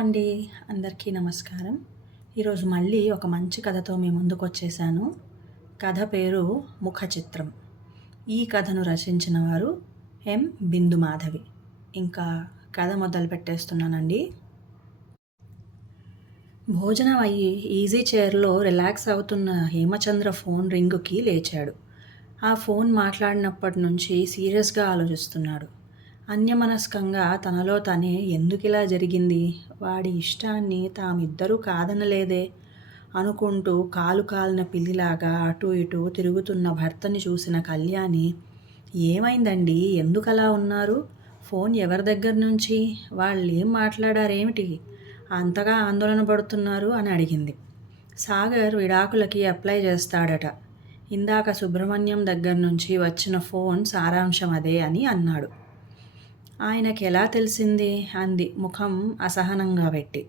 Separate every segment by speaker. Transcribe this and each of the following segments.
Speaker 1: అండి. అందరికీ నమస్కారం. ఈరోజు మళ్ళీ ఒక మంచి కథతో మీ ముందుకు వచ్చేసాను కథ పేరు ముఖ చిత్రం ఈ కథను రచించిన వారు ఎం. బిందు మాధవి ఇంకా కథ మొదలు పెట్టేస్తున్నానండి. భోజనం అయ్యి ఈజీ చైర్లో రిలాక్స్ అవుతున్న హేమచంద్ర ఫోన్ రింగుకి లేచాడు. ఆ ఫోన్ మాట్లాడినప్పటి నుంచి సీరియస్గా ఆలోచిస్తున్నాడు. అన్యమనస్కంగా తనలో తనే ఎందుకిలా జరిగింది? వాడి ఇష్టాన్ని తామిద్దరూ కాదనలేదే అనుకుంటూ కాలు కాలిన పిల్లిలాగా అటు ఇటు తిరుగుతున్న భర్తని చూసిన కళ్యాణి ఏమైందండి? ఎందుకలా ఉన్నారు? ఫోన్ ఎవరి దగ్గర నుంచి? వాళ్ళు ఏం మాట్లాడారేమిటి? అంతగా ఆందోళన పడుతున్నారు అని అడిగింది. సాగర్ విడాకులకి అప్లై చేస్తాడట. ఇందాక సుబ్రహ్మణ్యం దగ్గర నుంచి వచ్చిన ఫోన్ సారాంశం అదే అని అన్నాడు. ఆయనకి ఎలా తెలిసింది? అంది ముఖం అసహనంగా పెట్టి.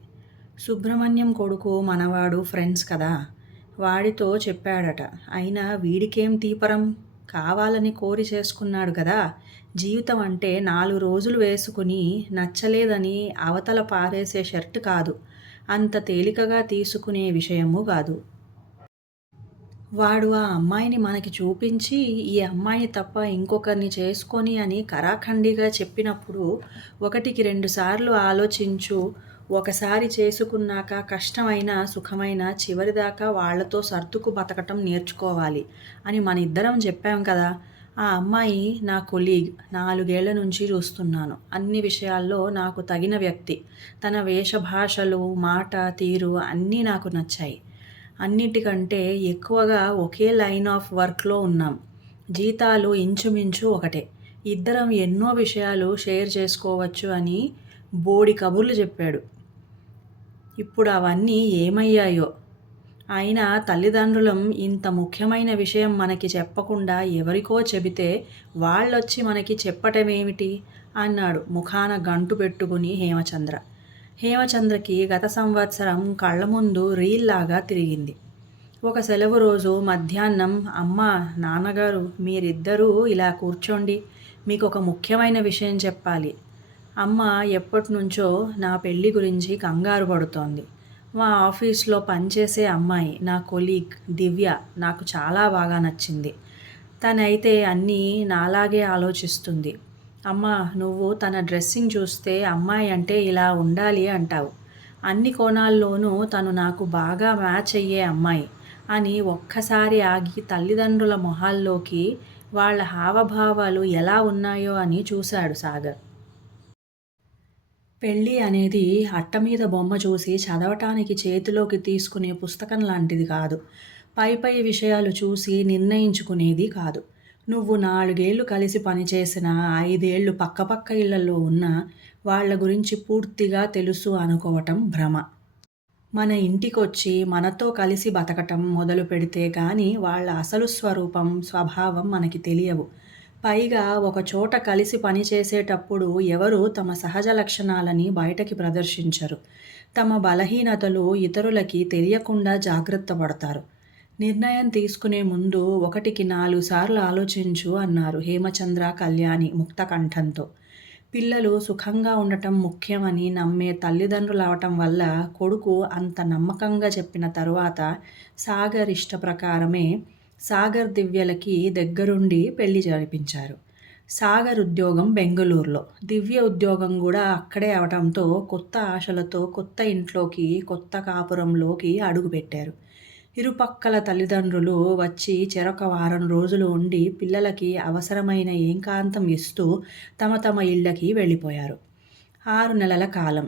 Speaker 1: సుబ్రహ్మణ్యం కొడుకు మనవాడు ఫ్రెండ్స్ కదా? వాడితో చెప్పాడట. అయినా వీడికేం తీపరం? కావాలని కోరి చేసుకున్నాడు కదా? జీవితం అంటే నాలుగు రోజులు వేసుకుని నచ్చలేదని అవతల పారేసే షర్ట్ కాదు. అంత తేలికగా తీసుకునే విషయము కాదు. వాడు ఆ అమ్మాయిని మనకి చూపించి ఈ అమ్మాయిని తప్ప ఇంకొకరిని చేసుకొని అని కరాఖండిగా చెప్పినప్పుడు ఒకటికి రెండుసార్లు ఆలోచించు. ఒకసారి చేసుకున్నాక కష్టమైన సుఖమైన చివరిదాకా వాళ్ళతో సర్దుకు బతకటం నేర్చుకోవాలి అని మన ఇద్దరం చెప్పాం కదా. ఆ అమ్మాయి నా కొలీగ్ నాలుగేళ్ళ నుంచి చూస్తున్నాను. అన్ని విషయాల్లో నాకు తగిన వ్యక్తి. తన వేషభాషలు మాట తీరు అన్నీ నాకు నచ్చాయి. అన్నిటికంటే ఎక్కువగా ఒకే లైన్ ఆఫ్ వర్క్లో ఉన్నాం. జీతాలు ఇంచుమించు ఒకటే. ఇద్దరం ఎన్నో విషయాలు షేర్ చేసుకోవచ్చు అని బోడి కబుర్లు చెప్పాడు. ఇప్పుడు అవన్నీ ఏమయ్యాయో? అయినా తల్లిదండ్రులం ఇంత ముఖ్యమైన విషయం మనకి చెప్పకుండా ఎవరికో చెబితే వాళ్ళొచ్చి మనకి చెప్పటమేమిటి? అన్నాడు ముఖాన గంటు పెట్టుకుని హేమచంద్ర. హేమచంద్రకి గత సంవత్సరం కళ్ళ ముందు రీల్లాగా తిరిగింది. ఒక సెలవు రోజు మధ్యాహ్నం అమ్మ నాన్నగారు మీరిద్దరూ ఇలా కూర్చోండి మీకు ఒక ముఖ్యమైన విషయం చెప్పాలి. అమ్మ ఎప్పటి నుంచో నా పెళ్ళి గురించి కంగారు పడుతోంది. మా ఆఫీస్లో పనిచేసే అమ్మాయి నా కొలీగ్ దివ్య నాకు చాలా బాగా నచ్చింది. తనైతే అన్నీ నాలాగే ఆలోచిస్తుంది. అమ్మ నువ్వు తన డ్రెస్సింగ్ చూస్తే అమ్మాయి అంటే ఇలా ఉండాలి అంటావు. అన్ని కోణాల్లోనూ తను నాకు బాగా మ్యాచ్ అయ్యే అమ్మాయి అని ఒక్కసారి ఆగి తల్లిదండ్రుల మొహాల్లోకి వాళ్ళ హావభావాలు ఎలా ఉన్నాయో అని చూశాడు సాగర్. పెళ్ళి అనేది అట్ట మీద బొమ్మ చూసి చదవటానికి చేతిలోకి తీసుకునే పుస్తకం లాంటిది కాదు. పై పై విషయాలు చూసి నిర్ణయించుకునేది కాదు. నువ్వు నాలుగేళ్ళు కలిసి పనిచేసిన ఐదేళ్ళు పక్కపక్క ఇళ్ళలో ఉన్న వాళ్ళ గురించి పూర్తిగా తెలుసు అనుకోవటం భ్రమ. మన ఇంటికొచ్చి మనతో కలిసి బతకటం మొదలు పెడితే కానీ వాళ్ళ అసలు స్వరూపం స్వభావం మనకి తెలియవు. పైగా ఒక చోట కలిసి పనిచేసేటప్పుడు ఎవరు తమ సహజ లక్షణాలని బయటకి ప్రదర్శించరు. తమ బలహీనతలు ఇతరులకి తెలియకుండా జాగ్రత్త పడతారు. నిర్ణయం తీసుకునే ముందు ఒకటికి నాలుగు సార్లు ఆలోచించు అన్నారు హేమచంద్ర కళ్యాణి ముక్త కంఠంతో పిల్లలు సుఖంగా ఉండటం ముఖ్యమని నమ్మే తల్లిదండ్రులు అవటం వల్ల కొడుకు అంత నమ్మకంగా చెప్పిన తరువాత సాగర్ ఇష్ట ప్రకారమే సాగర్ దివ్యలకి దగ్గరుండి పెళ్ళి జరిపించారు. సాగర్ ఉద్యోగం బెంగళూరులో. దివ్య ఉద్యోగం కూడా అక్కడే అవటంతో కొత్త ఆశలతో కొత్త ఇంట్లోకి కొత్త కాపురంలోకి అడుగుపెట్టారు. ఇరుపక్కల తల్లిదండ్రులు వచ్చి చెరొక వారం రోజులు ఉండి పిల్లలకి అవసరమైన ఏంకాంతం ఇస్తూ తమ తమ ఇళ్ళకి వెళ్ళిపోయారు. ఆరు నెలల కాలం.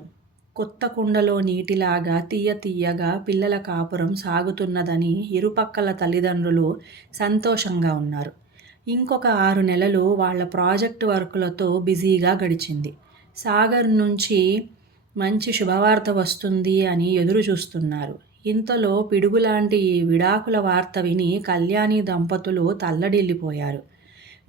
Speaker 1: కొత్త కుండలో నీటిలాగా తీయ తీయగా పిల్లల కాపురం సాగుతున్నదని ఇరుపక్కల తల్లిదండ్రులు సంతోషంగా ఉన్నారు. ఇంకొక ఆరు నెలలు వాళ్ళ ప్రాజెక్టు వర్కులతో బిజీగా గడిచింది. సాగర్ నుంచి మంచి శుభవార్త వస్తుంది అని ఎదురు చూస్తున్నారు ఇంతలో పిడుగులాంటి ఈ విడాకుల వార్త విని కళ్యాణి దంపతులు తల్లడిల్లిపోయారు.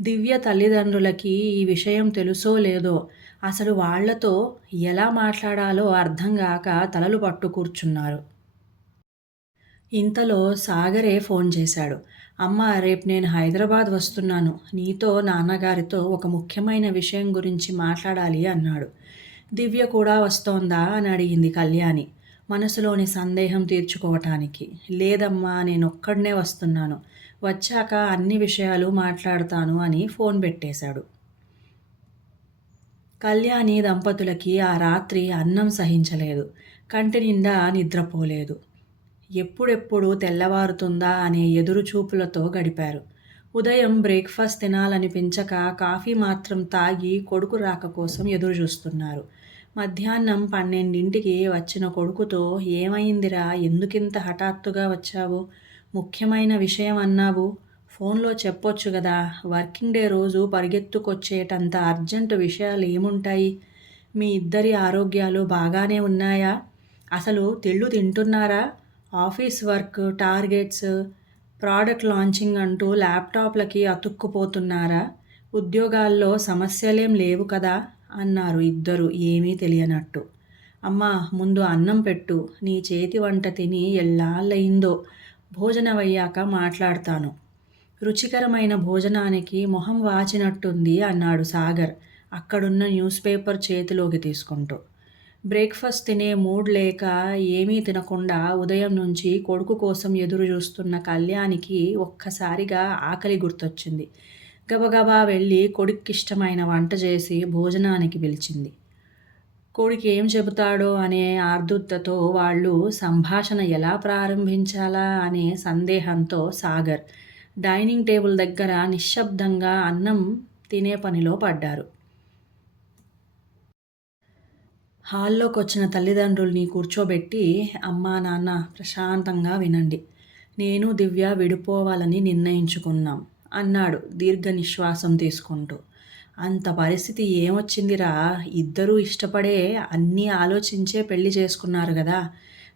Speaker 1: దివ్య తల్లిదండ్రులకి ఈ విషయం తెలుసో లేదో అసలు వాళ్ళతో ఎలా మాట్లాడాలో అర్థం కాక తలలు పట్టు కూర్చున్నారు. ఇంతలో సాగరే ఫోన్ చేశాడు. అమ్మ రేపు నేను హైదరాబాద్ వస్తున్నాను. నీతో నాన్నగారితో ఒక ముఖ్యమైన విషయం గురించి మాట్లాడాలి అన్నాడు. దివ్య కూడా వస్తోందా అని అడిగింది కళ్యాణి. మనసులోని సందేహం తీర్చుకోవటానికి. లేదమ్మా నేను ఒక్కడనే వస్తున్నాను. వచ్చాక అన్ని విషయాలు మాట్లాడతాను అని ఫోన్ పెట్టేశాడు. కళ్యాణి దంపతులకి ఆ రాత్రి అన్నం సహించలేదు. కంటి నిండా నిద్రపోలేదు. ఎప్పుడెప్పుడు తెల్లవారుతుందా అనే ఎదురుచూపులతో గడిపారు. ఉదయం బ్రేక్ఫాస్ట్ తినాలనిపించక కాఫీ మాత్రం తాగి కొడుకు రాక కోసం ఎదురు చూస్తున్నారు మధ్యాహ్నం పన్నెండింటికి వచ్చిన కొడుకుతో ఏమైందిరా? ఎందుకింత హఠాత్తుగా వచ్చావు? ముఖ్యమైన విషయం అన్నావు. ఫోన్లో చెప్పొచ్చు కదా వర్కింగ్ డే రోజు పరిగెత్తుకొచ్చేటంత అర్జెంటు విషయాలు ఏముంటాయి? మీ ఇద్దరి ఆరోగ్యాలు బాగానే ఉన్నాయా? అసలు తెళ్ళు తింటున్నారా? Office work targets product launching అంటూ ల్యాప్టాప్లకి అతుక్కుపోతున్నారా? ఉద్యోగాల్లో సమస్యలేం లేవు కదా. అన్నారు ఇద్దరు ఏమీ తెలియనట్టు. అమ్మా ముందు అన్నం పెట్టు. నీ చేతి వంట తిని ఎల్లాళ్ళయిందో భోజనమయ్యాక మాట్లాడతాను. రుచికరమైన భోజనానికి మొహం వాచినట్టుంది అన్నాడు సాగర్ అక్కడున్న న్యూస్ పేపర్ చేతిలోకి తీసుకుంటూ. బ్రేక్ఫాస్ట్ తినే మూడ్ లేక ఏమీ తినకుండా ఉదయం నుంచి కొడుకు కోసం ఎదురు చూస్తున్న కళ్యాణికి ఒక్కసారిగా ఆకలి గుర్తొచ్చింది. గబగబా వెళ్ళి కొడుక్కిష్టమైన వంట చేసి భోజనానికి పిలిచింది. కొడుకు ఏం చెబుతాడో అనే ఆర్దుతతో వాళ్ళు సంభాషణ ఎలా ప్రారంభించాలా అనే సందేహంతో సాగర్ డైనింగ్ టేబుల్ దగ్గర నిశ్శబ్దంగా అన్నం తినే పనిలో పడ్డారు. హాల్లోకి వచ్చిన తల్లిదండ్రుల్ని కూర్చోబెట్టి అమ్మా నాన్న ప్రశాంతంగా వినండి. నేను దివ్య విడిపోవాలని నిర్ణయించుకున్నాం. అన్నాడు దీర్ఘ నిశ్వాసం తీసుకుంటూ. అంత పరిస్థితి ఏమొచ్చిందిరా? ఇద్దరూ ఇష్టపడే అన్నీ ఆలోచించే పెళ్ళి చేసుకున్నారు కదా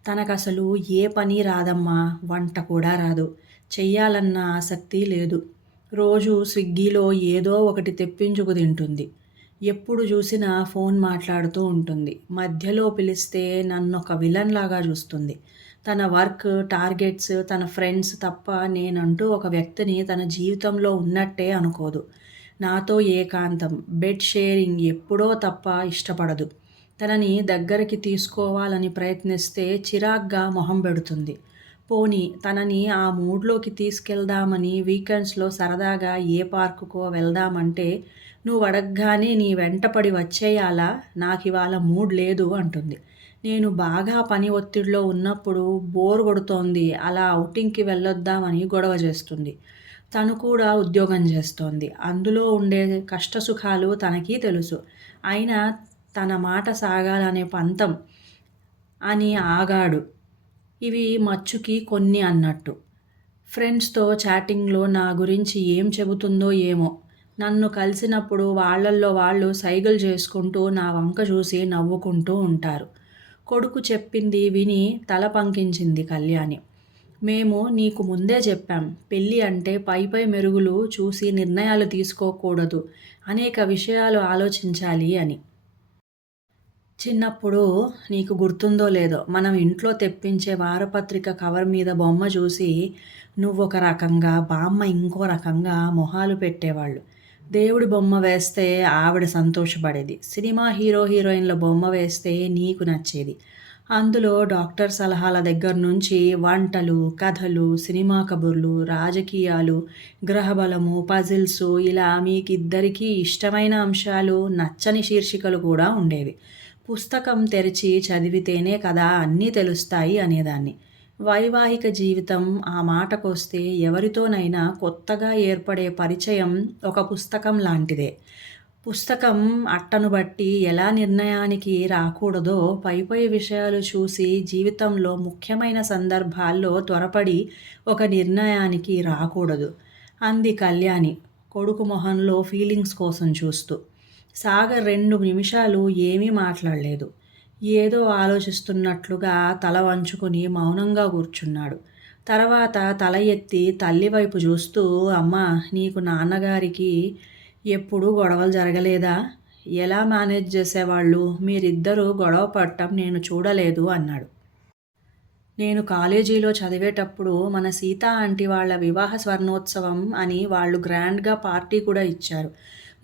Speaker 1: తనకు అసలు ఏ పని రాదమ్మా? వంట కూడా రాదు. చెయ్యాలన్న ఆసక్తి లేదు. రోజు స్విగ్గీలో ఏదో ఒకటి తెప్పించుకు తింటుంది. ఎప్పుడు చూసినా ఫోన్ మాట్లాడుతూ ఉంటుంది. మధ్యలో పిలిస్తే నన్ను ఒక విలన్ లాగా చూస్తుంది. తన వర్క్ టార్గెట్స్ తన ఫ్రెండ్స్ తప్ప నేనంటూ ఒక వ్యక్తిని తన జీవితంలో ఉన్నట్టే అనుకోదు. నాతో ఏకాంతం బెడ్ షేరింగ్ ఎప్పుడో తప్ప ఇష్టపడదు. తనని దగ్గరికి తీసుకోవాలని ప్రయత్నిస్తే చిరాగ్గా మొహం పెడుతుంది. పోనీ తనని ఆ మూడ్లోకి తీసుకెళ్దామని వీకెండ్స్లో సరదాగా ఏ పార్కుకో వెళ్దామంటే నువ్వు అడగగానే నీ వెంటపడి వచ్చేయాలా? నాకు ఇవాళ మూడ్ లేదు అంటుంది. నేను బాగా పని ఒత్తిడిలో ఉన్నప్పుడు బోర్ కొడుతోంది అలా అవుటింగ్కి వెళ్ళొద్దామని గొడవ చేస్తుంది. తను కూడా ఉద్యోగం చేస్తోంది. అందులో ఉండే కష్టసుఖాలు తనకి తెలుసు. అయినా తన మాట సాగాలనే పంతం అని ఆగాడు. ఇవి మచ్చుకి కొన్ని అన్నట్టు. ఫ్రెండ్స్తో చాటింగ్లో నా గురించి ఏం చెబుతుందో ఏమో. నన్ను కలిసినప్పుడు వాళ్ళల్లో వాళ్ళు సైగలు చేసుకుంటూ నా వంక చూసి నవ్వుకుంటూ ఉంటారు. కొడుకు చెప్పింది విని తల పంకించింది కళ్యాణి. మేము నీకు ముందే చెప్పాం పెళ్ళి అంటే పై పై మెరుగులు చూసి నిర్ణయాలు తీసుకోకూడదు అనేక విషయాలు ఆలోచించాలి అని. చిన్నప్పుడు నీకు గుర్తుందో లేదో మనం ఇంట్లో తెప్పించే వారపత్రిక కవర్ మీద బొమ్మ చూసి నువ్వు ఒక రకంగా బామ్మ ఇంకో రకంగా మొహాలు పెట్టేవాళ్ళు. దేవుడి బొమ్మ వేస్తే ఆవిడ సంతోషపడేది. సినిమా హీరో హీరోయిన్ల బొమ్మ వేస్తే నీకు నచ్చేది. అందులో డాక్టర్ సలహాల దగ్గర నుంచి వంటలు కథలు సినిమా కబుర్లు రాజకీయాలు గ్రహబలము పజిల్స్ ఇలా మీకిద్దరికీ ఇష్టమైన అంశాలు నచ్చని శీర్షికలు కూడా ఉండేవి. పుస్తకం తెరిచి చదివితేనే కదా అన్నీ తెలుస్తాయి అనేదాన్ని. వైవాహిక జీవితం ఆ మాటకొస్తే ఎవరితోనైనా కొత్తగా ఏర్పడే పరిచయం ఒక పుస్తకం లాంటిదే. పుస్తకం అట్టను బట్టి ఎలా నిర్ణయానికి రాకూడదో పై పై విషయాలు చూసి జీవితంలో ముఖ్యమైన సందర్భాల్లో త్వరపడి ఒక నిర్ణయానికి రాకూడదు. అంది కళ్యాణి కొడుకు మొహంలో ఫీలింగ్స్ కోసం చూస్తూ. సాగర్ రెండు నిమిషాలు ఏమీ మాట్లాడలేదు. ఏదో ఆలోచిస్తున్నట్లుగా తల వంచుకుని మౌనంగా కూర్చున్నాడు. తర్వాత తల ఎత్తి తల్లి వైపు చూస్తూ అమ్మా నీకు నాన్నగారికి ఎప్పుడూ గొడవలు జరగలేదా? ఎలా మేనేజ్ చేసేవాళ్ళు? మీరిద్దరూ గొడవ పడటం నేను చూడలేదు అన్నాడు. నేను కాలేజీలో చదివేటప్పుడు మన సీత ఆంటీ వాళ్ళ వివాహ స్వర్ణోత్సవం అని వాళ్ళు గ్రాండ్గా పార్టీ కూడా ఇచ్చారు.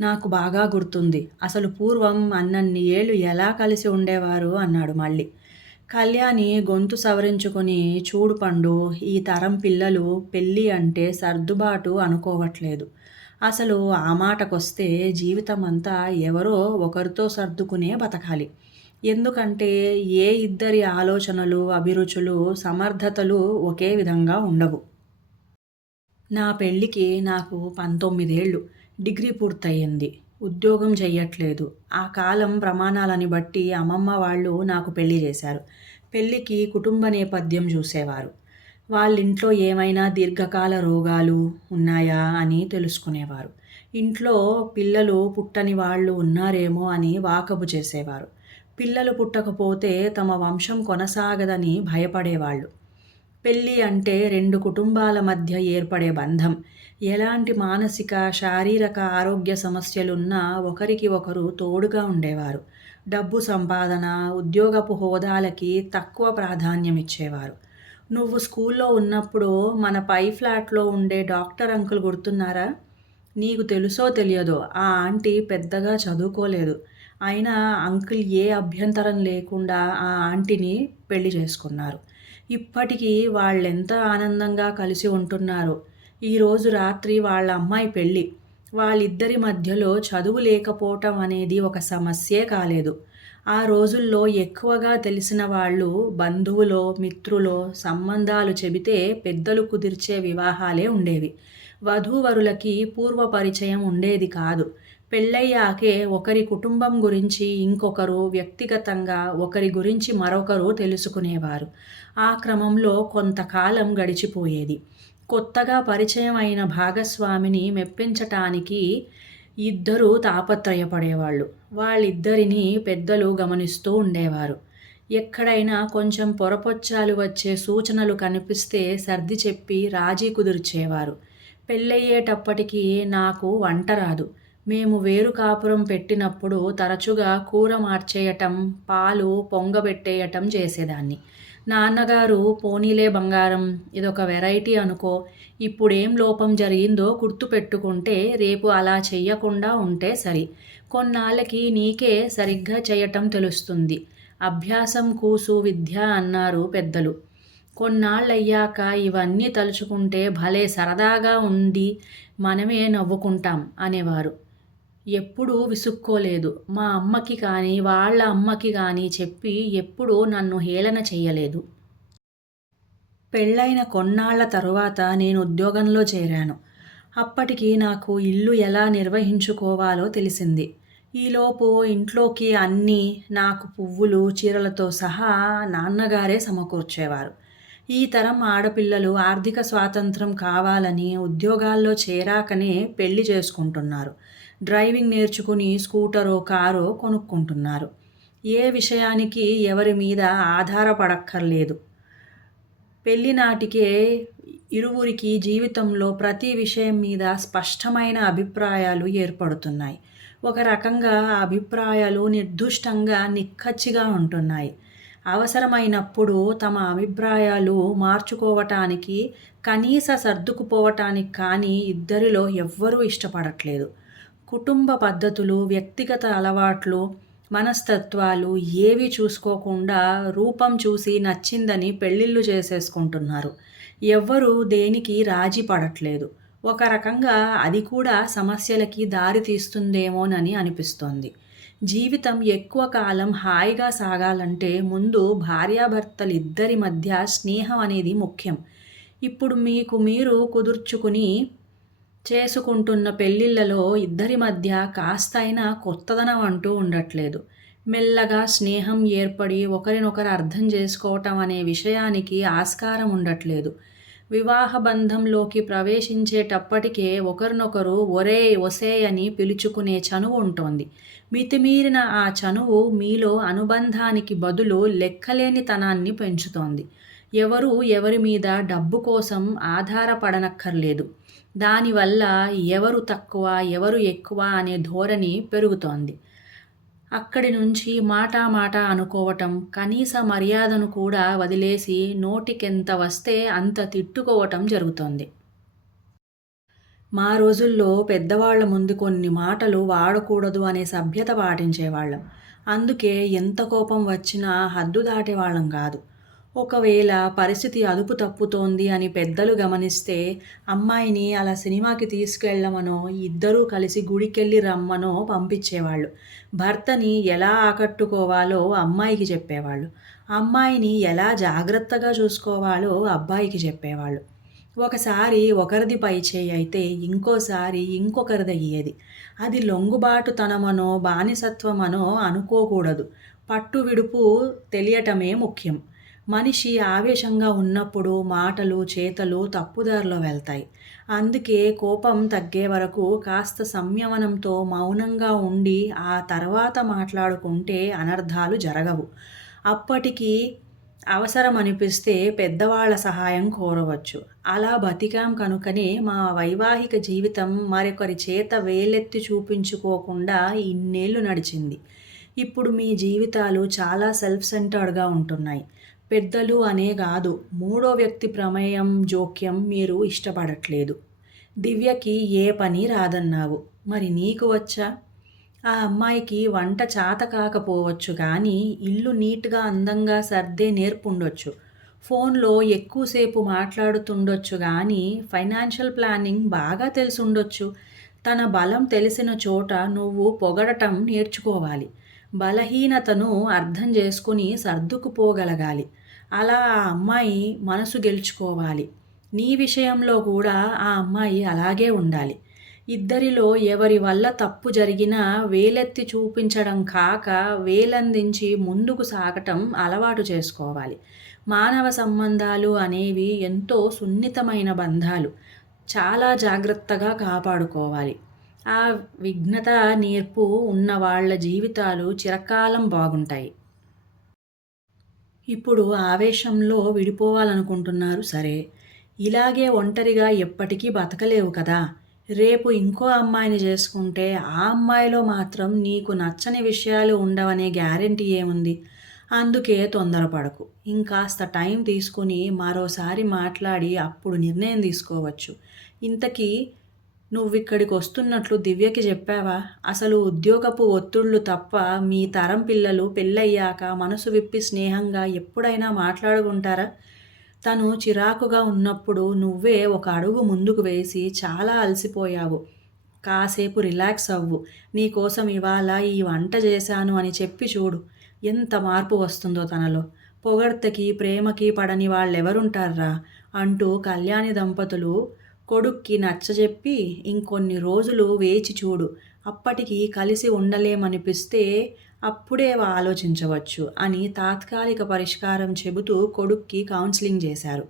Speaker 1: నాకు బాగా గుర్తుంది. అసలు పూర్వం అన్నన్ని ఏళ్ళు ఎలా కలిసి ఉండేవారు? అన్నాడు మళ్ళీ. కళ్యాణి గొంతు సవరించుకొని చూడు పండు ఈ తరం పిల్లలు పెళ్ళి అంటే సర్దుబాటు అనుకోవట్లేదు. అసలు ఆ మాటకొస్తే జీవితం అంతా ఎవరో ఒకరితో సర్దుకునే బతకాలి. ఎందుకంటే ఏ ఇద్దరి ఆలోచనలు అభిరుచులు సమర్థతలు ఒకే విధంగా ఉండవు. నా పెళ్ళికి నాకు పంతొమ్మిదేళ్ళు. డిగ్రీ పూర్తయింది. ఉద్యోగం చెయ్యట్లేదు. ఆ కాలం ప్రమాణాలని బట్టి అమ్మమ్మ వాళ్ళు నాకు పెళ్ళి చేశారు. పెళ్ళికి కుటుంబ నేపథ్యం చూసేవారు. వాళ్ళింట్లో ఏమైనా దీర్ఘకాల రోగాలు ఉన్నాయా అని తెలుసుకునేవారు. ఇంట్లో పిల్లలు పుట్టని వాళ్ళు ఉన్నారేమో అని వాకబు చేసేవారు. పిల్లలు పుట్టకపోతే తమ వంశం కొనసాగదని భయపడేవాళ్ళు. పెళ్ళి అంటే రెండు కుటుంబాల మధ్య ఏర్పడే బంధం. ఎలాంటి మానసిక శారీరక ఆరోగ్య సమస్యలున్నా ఒకరికి ఒకరు తోడుగా ఉండేవారు. డబ్బు సంపాదన ఉద్యోగపు హోదాలకి తక్కువ ప్రాధాన్యం ఇచ్చేవారు. నువ్వు స్కూల్లో ఉన్నప్పుడు మన పై ఫ్లాట్లో ఉండే డాక్టర్ అంకుల్ గుర్తున్నారా? నీకు తెలుసో తెలియదో ఆ ఆంటీ పెద్దగా చదువుకోలేదు. అయినా అంకుల్ ఏ అభ్యంతరం లేకుండా ఆ ఆంటీని పెళ్ళి చేసుకున్నారు. ఇప్పటికీ వాళ్ళెంత ఆనందంగా కలిసి ఉంటున్నారు. ఈరోజు రాత్రి వాళ్ళ అమ్మాయి పెళ్ళి. వాళ్ళిద్దరి మధ్యలో చదువు లేకపోవటం అనేది ఒక సమస్యే కాలేదు. ఆ రోజుల్లో ఎక్కువగా తెలిసిన వాళ్ళు బంధువులో మిత్రులో సంబంధాలు చెబితే పెద్దలు కుదిర్చే వివాహాలే ఉండేవి. వధూవరులకి పూర్వ పరిచయం ఉండేది కాదు. పెళ్ళయ్యాకే ఒకరి కుటుంబం గురించి ఇంకొకరు వ్యక్తిగతంగా ఒకరి గురించి మరొకరు తెలుసుకునేవారు. ఆ క్రమంలో కొంతకాలం గడిచిపోయేది. కొత్తగా పరిచయం అయిన భాగస్వామిని మెప్పించటానికి ఇద్దరూ తాపత్రయపడేవాళ్ళు. వాళ్ళిద్దరిని పెద్దలు గమనిస్తూ ఉండేవారు. ఎక్కడైనా కొంచెం పొరపొచ్చాలు వచ్చే సూచనలు కనిపిస్తే సర్ది చెప్పి రాజీ కుదిర్చేవారు. పెళ్ళయ్యేటప్పటికీ నాకు వంట రాదు. మేము వేరు కాపురం పెట్టినప్పుడు తరచుగా కూర మార్చేయటం పాలు పొంగబెట్టేయటం చేసేదాన్ని. నాన్నగారు పోనీలే బంగారం ఇదొక వెరైటీ అనుకో. ఇప్పుడేం లోపం జరిగిందో గుర్తుపెట్టుకుంటే రేపు అలా చెయ్యకుండా ఉంటే సరి. కొన్నాళ్ళకి నీకే సరిగ్గా చేయటం తెలుస్తుంది. అభ్యాసం కూసు విద్య అన్నారు పెద్దలు. కొన్నాళ్ళయ్యాక ఇవన్నీ తలుచుకుంటే భలే సరదాగా ఉండి మనమే నవ్వుకుంటాం అనేవారు. ఎప్పుడూ విసుక్కోలేదు. మా అమ్మకి కానీ వాళ్ళ అమ్మకి కానీ చెప్పి ఎప్పుడూ నన్ను హేళన చెయ్యలేదు. పెళ్ళైన కొన్నాళ్ళ తరువాత నేను ఉద్యోగంలో చేరాను. అప్పటికి నాకు ఇల్లు ఎలా నిర్వహించుకోవాలో తెలిసింది. ఈలోపు ఇంట్లోకి అన్నీ నాకు పువ్వులు చీరలతో సహా నాన్నగారే సమకూర్చేవారు. ఈ తరం ఆడపిల్లలు ఆర్థిక స్వాతంత్రం కావాలని ఉద్యోగాల్లో చేరాకనే పెళ్ళి చేసుకుంటున్నారు. డ్రైవింగ్ నేర్చుకుని స్కూటరో కారో కొనుక్కుంటున్నారు. ఏ విషయానికి ఎవరి మీద ఆధారపడక్కర్లేదు. పెళ్ళి నాటికే ఇరువురికి జీవితంలో ప్రతి విషయం మీద స్పష్టమైన అభిప్రాయాలు ఏర్పడుతున్నాయి. ఒక రకంగా ఆ అభిప్రాయాలు నిర్దుష్టంగా నిక్కచ్చిగా ఉంటున్నాయి. అవసరమైనప్పుడు తమ అభిప్రాయాలు మార్చుకోవటానికి కనీస సర్దుకుపోవటానికి కానీ ఇద్దరిలో ఎవ్వరూ ఇష్టపడట్లేదు. కుటుంబ పద్ధతులు వ్యక్తిగత అలవాట్లు మనస్తత్వాలు ఏవి చూసుకోకుండా రూపం చూసి నచ్చిందని పెళ్ళిళ్ళు చేసేసుకుంటున్నారు. ఎవ్వరూ దేనికి రాజీ పడట్లేదు. ఒక రకంగా అది కూడా సమస్యలకి దారి తీస్తుందేమోనని అనిపిస్తోంది. జీవితం ఎక్కువ కాలం హాయిగా సాగాలంటే ముందు భార్యాభర్తలిద్దరి మధ్య స్నేహం అనేది ముఖ్యం. ఇప్పుడు మీకు మీరు కుదుర్చుకుని చేసుకుంటున్న పెళ్ళిళ్ళలో ఇద్దరి మధ్య కాస్తైనా కొత్తదనం అంటూ ఉండట్లేదు. మెల్లగా స్నేహం ఏర్పడి ఒకరినొకరు అర్థం చేసుకోవటం అనే విషయానికి ఆస్కారం ఉండట్లేదు. వివాహ బంధంలోకి ప్రవేశించేటప్పటికే ఒకరినొకరు ఒరే ఒసే అని పిలుచుకునే చనువు ఉంటుంది. మితిమీరిన ఆ చనువు మీలో అనుబంధానికి బదులు లెక్కలేనితనాన్ని పెంచుతోంది. ఎవరు ఎవరి మీద డబ్బు కోసం ఆధారపడనక్కర్లేదు. దానివల్ల ఎవరు తక్కువ ఎవరు ఎక్కువ అనే ధోరణి పెరుగుతోంది. అక్కడి నుంచి మాట మాట అనుకోవటం కనీస మర్యాదను కూడా వదిలేసి నోటికెంత వస్తే అంత తిట్టుకోవటం జరుగుతోంది. మా రోజుల్లో పెద్దవాళ్ళ ముందు కొన్ని మాటలు వాడకూడదు అనే సభ్యత పాటించేవాళ్ళం. అందుకే ఎంత కోపం వచ్చినా హద్దు దాటేవాళ్ళం కాదు. ఒకవేళ పరిస్థితి అదుపు తప్పుతోంది అని పెద్దలు గమనిస్తే అమ్మాయిని అలా సినిమాకి తీసుకెళ్ళమనో ఇద్దరూ కలిసి గుడికెళ్ళి రమ్మనో పంపించేవాళ్ళు. భర్తని ఎలా ఆకట్టుకోవాలో అమ్మాయికి చెప్పేవాళ్ళు. అమ్మాయిని ఎలా జాగ్రత్తగా చూసుకోవాలో అబ్బాయికి చెప్పేవాళ్ళు. ఒకసారి ఒకరిది పై చేయి అయితే ఇంకోసారి ఇంకొకరిది అయ్యేది. అది లొంగుబాటుతనమనో బానిసత్వమనో అనుకోకూడదు. పట్టు విడుపు తెలియటమే ముఖ్యం. మనిషి ఆవేశంగా ఉన్నప్పుడు మాటలు చేతలు తప్పుదారిలో వెళ్తాయి. అందుకే కోపం తగ్గే వరకు కాస్త సంయమనంతో మౌనంగా ఉండి ఆ తర్వాత మాట్లాడుకుంటే అనర్థాలు జరగవు. అప్పటికి అవసరం అనిపిస్తే పెద్దవాళ్ళ సహాయం కోరవచ్చు. అలా బతికాం కనుకనే మా వైవాహిక జీవితం మరొకరి చేత వేలెత్తి చూపించుకోకుండా ఇన్నేళ్ళు నడిచింది. ఇప్పుడు మీ జీవితాలు చాలా సెల్ఫ్ సెంటర్డ్గా ఉంటున్నాయి. పెద్దలు అనే కాదు. మూడో వ్యక్తి ప్రమేయం జోక్యం మీరు ఇష్టపడట్లేదు. దివ్యకి ఏ పని రాదన్నావు. మరి నీకు వచ్చా? ఆ అమ్మాయికి వంట చాత కాకపోవచ్చు కానీ ఇల్లు నీట్గా అందంగా సర్దే నేర్పుండొచ్చు. ఫోన్లో ఎక్కువసేపు మాట్లాడుతుండొచ్చు కానీ ఫైనాన్షియల్ ప్లానింగ్ బాగా తెలిసి ఉండొచ్చు తన బలం తెలిసిన చోట నువ్వు పొగడటం నేర్చుకోవాలి. బలహీనతను అర్థం చేసుకుని సర్దుకుపోగలగాలి. అలా ఆ అమ్మాయి మనసు గెలుచుకోవాలి. నీ విషయంలో కూడా ఆ అమ్మాయి అలాగే ఉండాలి. ఇద్దరిలో ఎవరి వల్ల తప్పు జరిగినా వేలెత్తి చూపించడం కాక వేలందించి ముందుకు సాగటం అలవాటు చేసుకోవాలి. మానవ సంబంధాలు అనేవి ఎంతో సున్నితమైన బంధాలు. చాలా జాగ్రత్తగా కాపాడుకోవాలి. ఆ విఘ్నత నేర్పు ఉన్న వాళ్ళ జీవితాలు చిరకాలం బాగుంటాయి. ఇప్పుడు ఆవేశంలో విడిపోవాలనుకుంటున్నారు. సరే ఇలాగే ఒంటరిగా ఎప్పటికీ బతకలేవు కదా. రేపు ఇంకో అమ్మాయిని చేసుకుంటే ఆ అమ్మాయిలో మాత్రం నీకు నచ్చని విషయాలు ఉండవనే గ్యారంటీ ఏముంది? అందుకే తొందరపడకు. ఇంకాస్త టైం తీసుకుని మరోసారి మాట్లాడి అప్పుడు నిర్ణయం తీసుకోవచ్చు. ఇంతకీ నువ్వు ఇక్కడికి వస్తున్నట్లు దివ్యకి చెప్పావా? అసలు ఉద్యోగపు ఒత్తిళ్ళు తప్ప మీ తరం పిల్లలు పెళ్ళయ్యాక మనసు విప్పి స్నేహంగా ఎప్పుడైనా మాట్లాడుకుంటారా? తను చిరాకుగా ఉన్నప్పుడు నువ్వే ఒక అడుగు ముందుకు వేసి చాలా అలసిపోయావు. కాసేపు రిలాక్స్ అవ్వు. నీకోసం ఇవాళ ఈ వంట చేశాను అని చెప్పి చూడు. ఎంత మార్పు వస్తుందో తనలో. పొగడ్తకి ప్రేమకి పడని వాళ్ళెవరుంటారా అంటూ కళ్యాణి దంపతులు కొడుక్కి నచ్చజెప్పి ఇంకొన్ని రోజులు వేచి చూడు. అప్పటికి కలిసి ఉండలేమనిపిస్తే అప్పుడే ఆలోచించవచ్చు అని తాత్కాలిక పరిష్కారం చెబుతూ కొడుక్కి కౌన్సిలింగ్ చేశారు.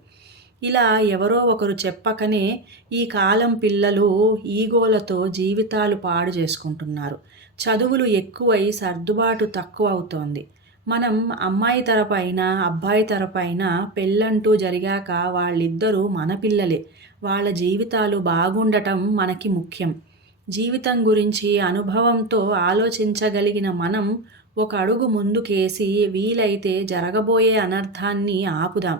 Speaker 1: ఇలా ఎవరో ఒకరు చెప్పకనే ఈ కాలం పిల్లలు ఈగోలతో జీవితాలు పాడు చేసుకుంటున్నారు. చదువులు ఎక్కువై సర్దుబాటు తక్కువ అవుతోంది మనం అమ్మాయి తరపైన అబ్బాయి తరపైన పెళ్ళంటూ జరిగాక వాళ్ళిద్దరూ మన పిల్లలే. వాళ్ళ జీవితాలు బాగుండటం మనకి ముఖ్యం. జీవితం గురించి అనుభవంతో ఆలోచించగలిగిన మనం ఒక అడుగు ముందుకేసి వీలైతే జరగబోయే అనర్థాన్ని ఆపుదాం.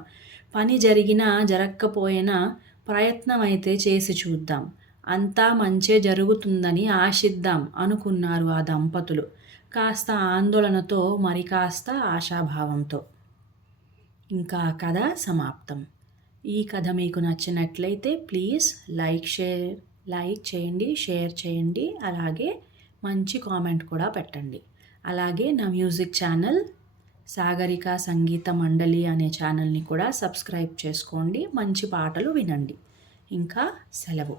Speaker 1: పని జరిగినా జరగకపోయినా ప్రయత్నం అయితే చేసి చూద్దాం. అంతా మంచే జరుగుతుందని ఆశిద్దాం అనుకున్నారు ఆ దంపతులు. కాస్త ఆందోళనతో మరి కాస్త ఆశాభావంతో. ఇంకా కథ సమాప్తం. ఈ కథ మీకు నచ్చినట్లయితే ప్లీజ్ లైక్ షేర్ లైక్ చేయండి షేర్ చేయండి అలాగే మంచి కామెంట్ కూడా పెట్టండి. అలాగే నా మ్యూజిక్ ఛానల్ సాగరిక సంగీత మండలి అనే ఛానల్ని కూడా సబ్స్క్రైబ్ చేసుకోండి మంచి పాటలు వినండి. ఇంకా సెలవు.